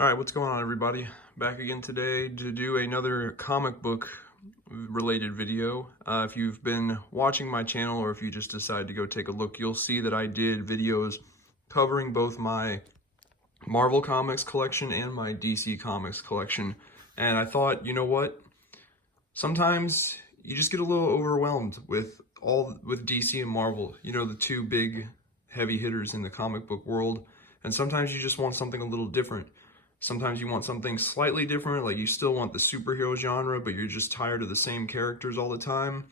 All right, what's going on, everybody? Back again today to do another comic book related video. If you've been watching my channel or if you just decide to go take a look, you'll see that I did videos covering both my Marvel Comics collection and my DC Comics collection. And I thought, you know what? Sometimes you just get a little overwhelmed with DC and Marvel, you know, the two big heavy hitters in the comic book world. And sometimes you just want something a little different. Sometimes you want something slightly different, like you still want the superhero genre, but you're just tired of the same characters all the time.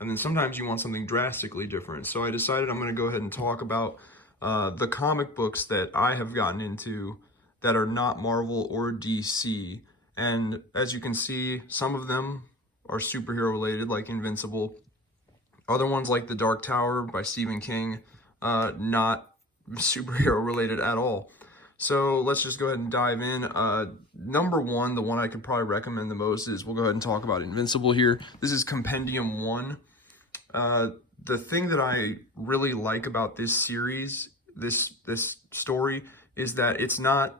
And then sometimes you want something drastically different. So I decided I'm going to go ahead and talk about the comic books that I have gotten into that are not Marvel or DC. And as you can see, some of them are superhero related, like Invincible. Other ones like The Dark Tower by Stephen King, not superhero related at all. So let's just go ahead and dive in. Number one, the one I could probably recommend the most is, we'll go ahead and talk about Invincible here. This is Compendium 1. The thing that I really like about this series, this story, is that it's a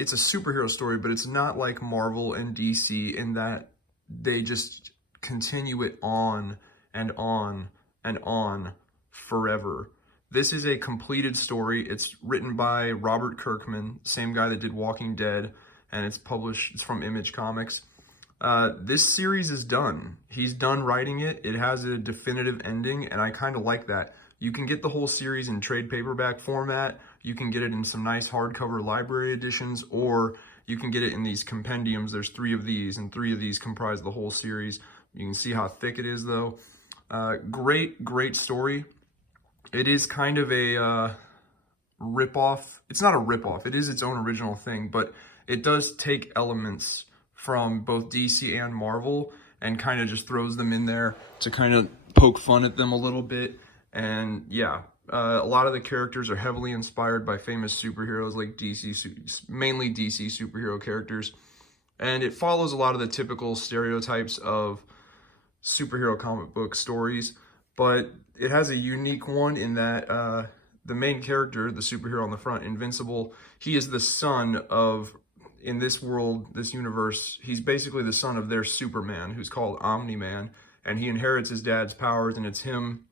superhero story, but it's not like Marvel and DC in that they just continue it on and on and on forever. This is a completed story. It's written by Robert Kirkman, same guy that did Walking Dead, and it's from Image Comics. This series is done. He's done writing it. It has a definitive ending, and I kind of like that. You can get the whole series in trade paperback format. You can get it in some nice hardcover library editions, or you can get it in these compendiums. There's 3 of these, and 3 of these comprise the whole series. You can see how thick it is, though. Great story. It is kind of a rip-off. It's not a rip-off. It is its own original thing, but it does take elements from both DC and Marvel and kind of just throws them in there to kind of poke fun at them a little bit. And yeah, a lot of the characters are heavily inspired by famous superheroes like mainly DC superhero characters. And it follows a lot of the typical stereotypes of superhero comic book stories, but it has a unique one in that the main character, the superhero on the front, Invincible, he is the son of, in this world, this universe, he's basically the son of their Superman, who's called Omni-Man, and he inherits his dad's powers, and it's him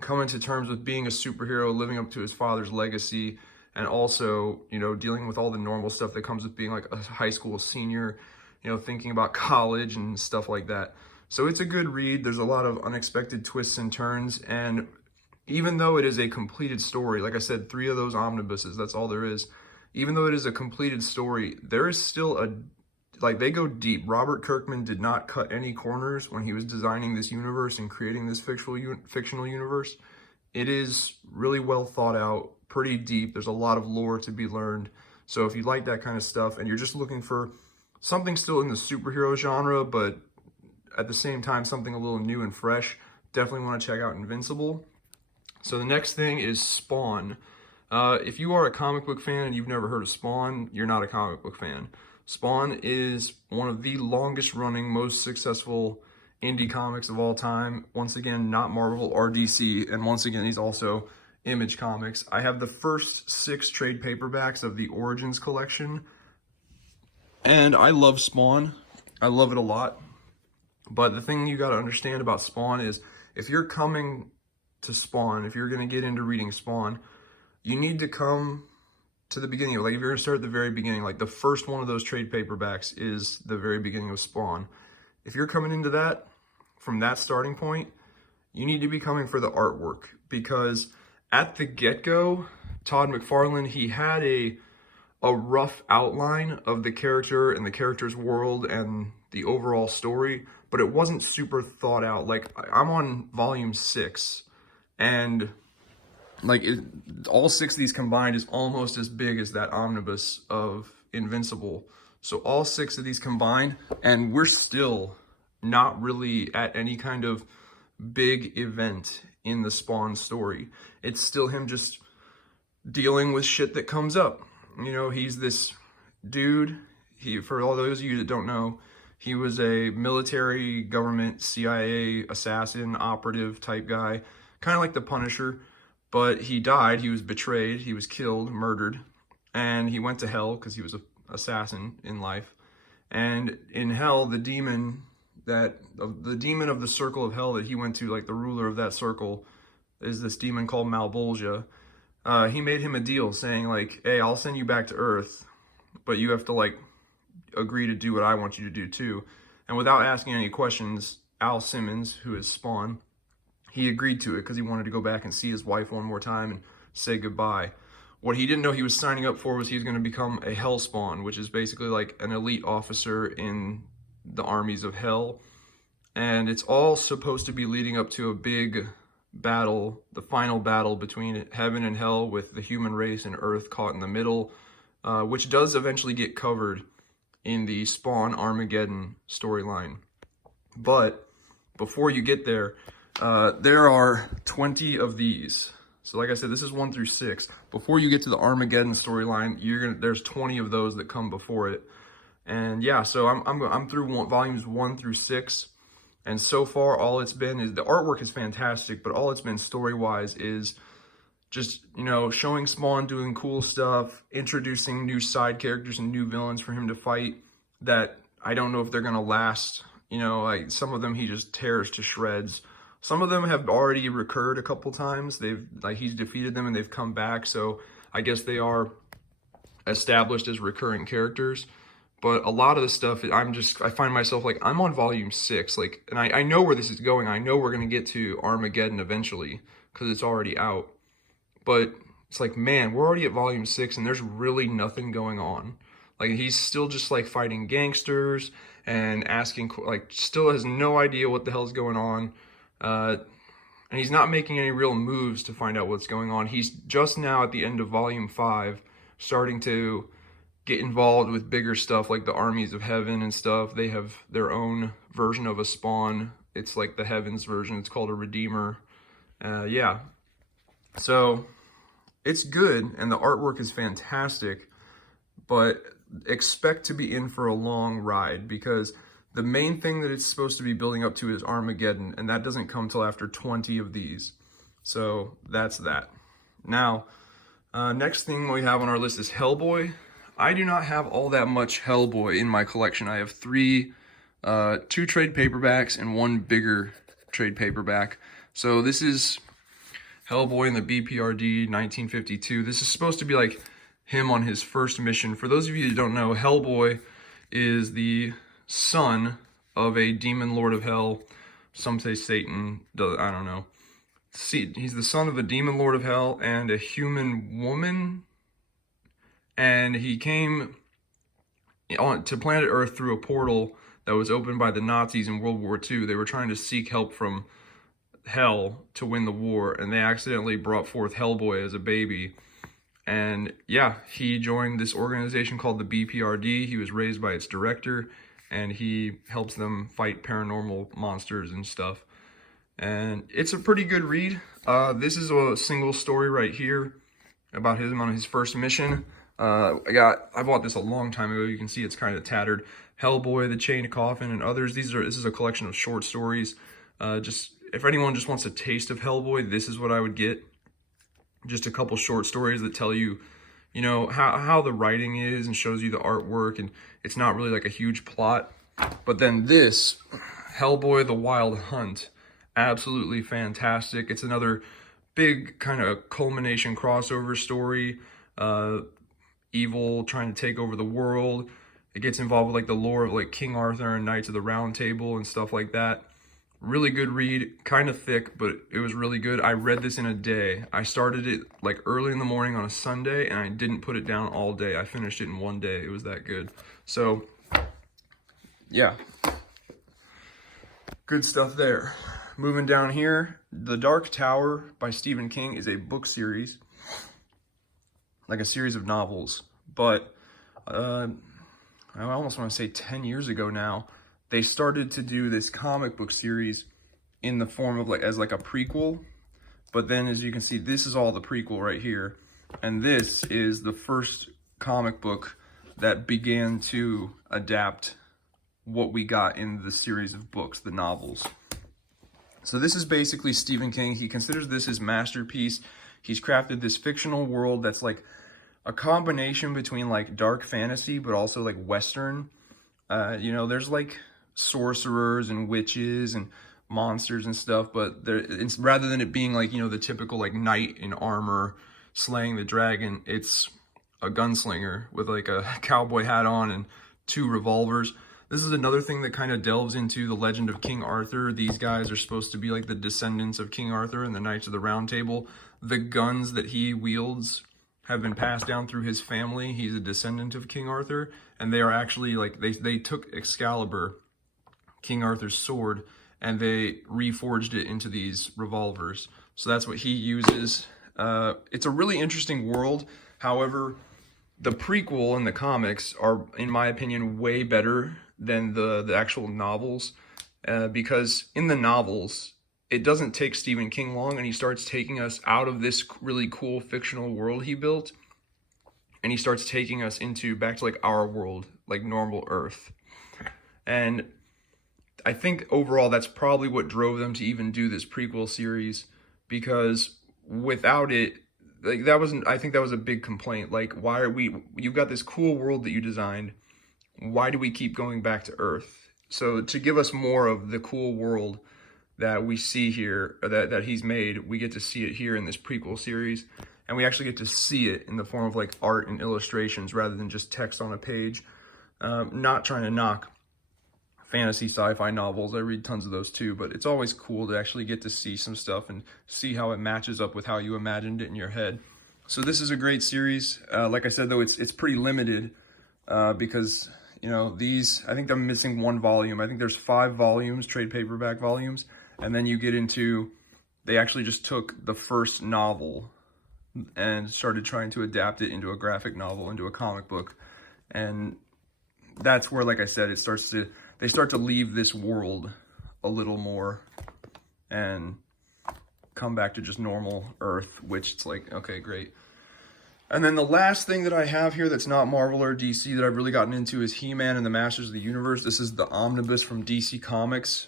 coming to terms with being a superhero, living up to his father's legacy, and also, you know, dealing with all the normal stuff that comes with being like a high school senior, you know, thinking about college and stuff like that. So it's a good read. There's a lot of unexpected twists and turns, and even though it is a completed story, like I said, 3 of those omnibuses, that's all there is. Even though it is a completed story, there is still they go deep. Robert Kirkman did not cut any corners when he was designing this universe and creating this fictional universe. It is really well thought out, pretty deep. There's a lot of lore to be learned. So if you like that kind of stuff and you're just looking for something still in the superhero genre, but at the same time something a little new and fresh, definitely want to check out Invincible. So the next thing is Spawn. If you are a comic book fan and you've never heard of Spawn, you're not a comic book fan. Spawn is one of the longest running, most successful indie comics of all time. Once again, not Marvel or DC, and once again, he's also Image Comics. I have the first 6 trade paperbacks of the Origins collection, and I love Spawn. I love it a lot. But the thing you got to understand about Spawn is, if you're coming to Spawn, if you're going to get into reading Spawn, you need to come to the beginning. Like, if you're going to start at the very beginning, like the first one of those trade paperbacks is the very beginning of Spawn. If you're coming into that from that starting point, you need to be coming for the artwork, because at the get-go, Todd McFarlane, he had a rough outline of the character and the character's world and the overall story, but it wasn't super thought out. Like, I'm on volume 6, and like all 6 of these combined is almost as big as that omnibus of Invincible. So all 6 of these combined, and we're still not really at any kind of big event in the Spawn story. It's still him just dealing with shit that comes up. You know, he's this dude, for all those of you that don't know, he was a military, government, CIA assassin, operative type guy, kind of like the Punisher, but he died, he was betrayed, he was killed, murdered, and he went to hell because he was a assassin in life. And in hell, the demon of the circle of hell that he went to, like the ruler of that circle, is this demon called Malbolgia. He made him a deal saying like, hey, I'll send you back to Earth, but you have to like agree to do what I want you to do too. And without asking any questions, Al Simmons, who is Spawn, he agreed to it because he wanted to go back and see his wife one more time and say goodbye. What he didn't know he was signing up for was he was going to become a Hell Spawn, which is basically like an elite officer in the armies of Hell. And it's all supposed to be leading up to a big battle, the final battle between heaven and hell, with the human race and Earth caught in the middle, which does eventually get covered in the Spawn Armageddon storyline. But before you get there, there are 20 of these. So like I said, this is 1 through 6. Before you get to the Armageddon storyline, there's 20 of those that come before it. And yeah, so I'm through volumes 1 through 6. And so far, all it's been is, the artwork is fantastic, but all it's been story-wise is just, you know, showing Spawn doing cool stuff, introducing new side characters and new villains for him to fight that I don't know if they're going to last. You know, like some of them he just tears to shreds. Some of them have already recurred a couple times. He's defeated them and they've come back. So I guess they are established as recurring characters. But a lot of the stuff, I find myself like, I'm on volume 6, like, and I know where this is going. I know we're going to get to Armageddon eventually because it's already out. But it's like, man, we're already at volume 6 and there's really nothing going on. Like, he's still just like fighting gangsters and asking, like, still has no idea what the hell's going on. And he's not making any real moves to find out what's going on. He's just now at the end of volume 5 starting to get involved with bigger stuff like the armies of heaven and stuff. They have their own version of a Spawn. It's like the Heavens version. It's called a Redeemer. Yeah. So it's good and the artwork is fantastic, but expect to be in for a long ride because the main thing that it's supposed to be building up to is Armageddon, and that doesn't come till after 20 of these. So that's that. Now, next thing we have on our list is Hellboy. I do not have all that much Hellboy in my collection. I have 2 trade paperbacks and 1 bigger trade paperback. So this is Hellboy in the BPRD 1952. This is supposed to be like him on his first mission. For those of you that don't know, Hellboy is the son of a demon lord of hell. Some say Satan, I don't know. See, he's the son of a demon lord of hell and a human woman. And he came to planet Earth through a portal that was opened by the Nazis in World War II. They were trying to seek help from hell to win the war, and they accidentally brought forth Hellboy as a baby. And yeah, he joined this organization called the BPRD. He was raised by its director, and he helps them fight paranormal monsters and stuff. And it's a pretty good read. This is a single story right here about him on his first mission. I bought this a long time ago. You can see it's kind of tattered. Hellboy, The Chained Coffin, and others. This is a collection of short stories. If anyone just wants a taste of Hellboy, this is what I would get. Just a couple short stories that tell you, you know, how the writing is and shows you the artwork, and it's not really like a huge plot. But then this, Hellboy, The Wild Hunt, absolutely fantastic. It's another big kind of culmination crossover story. Evil trying to take over the world. It gets involved with like the lore of like King Arthur and Knights of the Round Table and stuff like that. Really good read, kind of thick, but it was really good. I read this in a day. I started it like early in the morning on a Sunday and I didn't put it down all day. I finished it in one day. It was that good. So yeah, good stuff there. Moving down here, The Dark Tower by Stephen King is a book series, like a series of novels, but I almost want to say 10 years ago now, they started to do this comic book series in the form of as a prequel. But then as you can see, this is all the prequel right here. And this is the first comic book that began to adapt what we got in the series of books, the novels. So this is basically Stephen King. He considers this his masterpiece. He's crafted this fictional world that's like a combination between like dark fantasy, but also like Western. You know, there's like sorcerers and witches and monsters and stuff, but it's rather than it being like, you know, the typical like knight in armor slaying the dragon, it's a gunslinger with like a cowboy hat on and 2 revolvers. This is another thing that kind of delves into the legend of King Arthur. These guys are supposed to be like the descendants of King Arthur and the Knights of the Round Table. The guns that he wields have been passed down through his family. He's a descendant of King Arthur, and they are actually like, they took Excalibur, King Arthur's sword, and they reforged it into these revolvers. So that's what he uses. It's a really interesting world. However, the prequel and the comics are, in my opinion, way better than the actual novels, because in the novels, it doesn't take Stephen King long, and he starts taking us out of this really cool fictional world he built, and he starts taking us back to like our world, like normal Earth. And I think overall that's probably what drove them to even do this prequel series, because without it, like I think that was a big complaint. Like, why are you've got this cool world that you designed, why do we keep going back to Earth? So to give us more of the cool world that we see here, that he's made, we get to see it here in this prequel series, and we actually get to see it in the form of like art and illustrations rather than just text on a page. Not trying to knock fantasy sci-fi novels, I read tons of those too, but it's always cool to actually get to see some stuff and see how it matches up with how you imagined it in your head. So this is a great series. Like I said though, it's pretty limited, because you know, I think I'm missing 1 volume. I think there's 5 volumes, trade paperback volumes, and then you get into, they actually just took the first novel and started trying to adapt it into a graphic novel, into a comic book. And that's where, like I said, they start to leave this world a little more and come back to just normal Earth, which it's like, okay, great. And then the last thing that I have here that's not Marvel or DC that I've really gotten into is He-Man and the Masters of the Universe. This is the omnibus from DC Comics.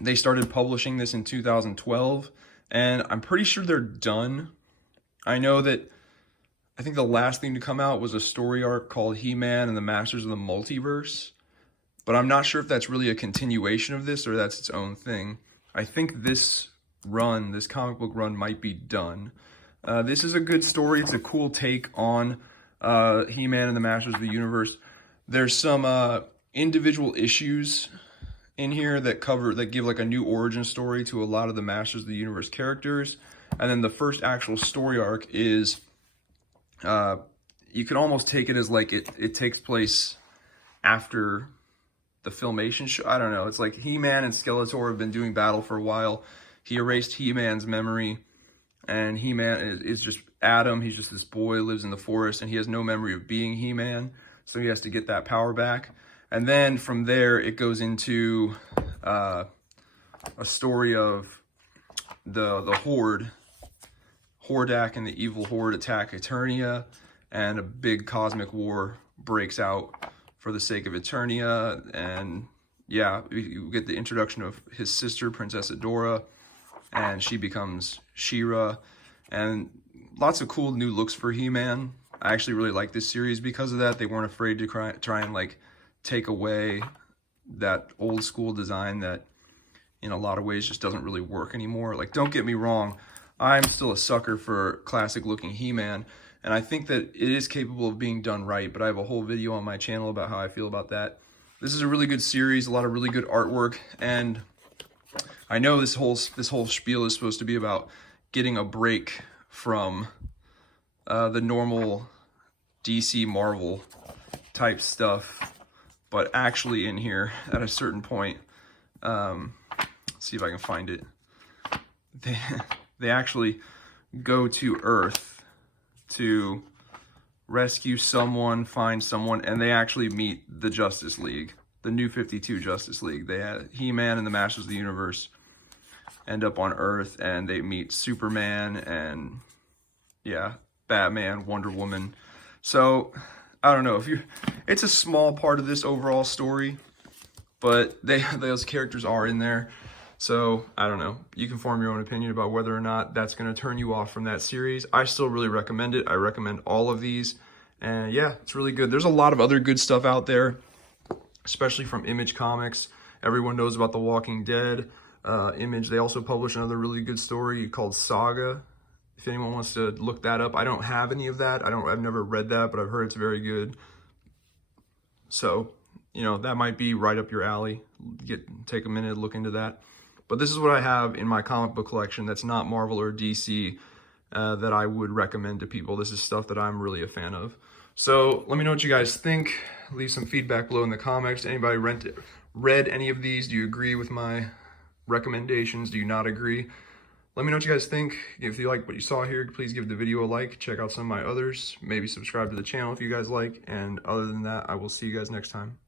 They started publishing this in 2012, and I'm pretty sure they're done. I think the last thing to come out was a story arc called He-Man and the Masters of the Multiverse, but I'm not sure if that's really a continuation of this or that's its own thing. I think this comic book run might be done. This is a good story. It's a cool take on He-Man and the Masters of the Universe. There's some individual issues in here that give like a new origin story to a lot of the Masters of the Universe characters. And then the first actual story arc is, you could almost take it as like it takes place after the Filmation show. I don't know. It's like He-Man and Skeletor have been doing battle for a while. He erased He-Man's memory. And He-Man is just Adam. He's just this boy, lives in the forest, and he has no memory of being He-Man. So he has to get that power back. And then from there, it goes into a story of the Horde. Hordak and the evil Horde attack Eternia, and a big cosmic war breaks out for the sake of Eternia. And yeah, you get the introduction of his sister, Princess Adora, and she becomes She-Ra, and lots of cool new looks for He-Man. I actually really like this series because of that. They weren't afraid to try and like take away that old school design that in a lot of ways just doesn't really work anymore. Like, don't get me wrong, I'm still a sucker for classic looking He-Man, and I think that it is capable of being done right, but I have a whole video on my channel about how I feel about that. This is a really good series, a lot of really good artwork, and I know this whole spiel is supposed to be about getting a break from the normal DC Marvel type stuff, but actually in here at a certain point, let's see if I can find it. They actually go to Earth to rescue someone, find someone, and they actually meet the Justice League, the New 52 Justice League. They had He-Man and the Masters of the Universe end up on Earth, and they meet Superman and, yeah, Batman, Wonder Woman. So, I don't know, it's a small part of this overall story, but those characters are in there. So I don't know. You can form your own opinion about whether or not that's going to turn you off from that series. I still really recommend it. I recommend all of these. And yeah, it's really good. There's a lot of other good stuff out there, especially from Image Comics. Everyone knows about The Walking Dead. Image, they also publish another really good story called Saga. If anyone wants to look that up, I don't have any of that. I've never read that, but I've heard it's very good. So, you know, that might be right up your alley. Take a minute to look into that. But this is what I have in my comic book collection that's not Marvel or DC that I would recommend to people. This is stuff that I'm really a fan of. So let me know what you guys think. Leave some feedback below in the comments. Anybody read any of these? Do you agree with my recommendations? Do you not agree? Let me know what you guys think. If you like what you saw here, please give the video a like. Check out some of my others. Maybe subscribe to the channel if you guys like. And other than that, I will see you guys next time.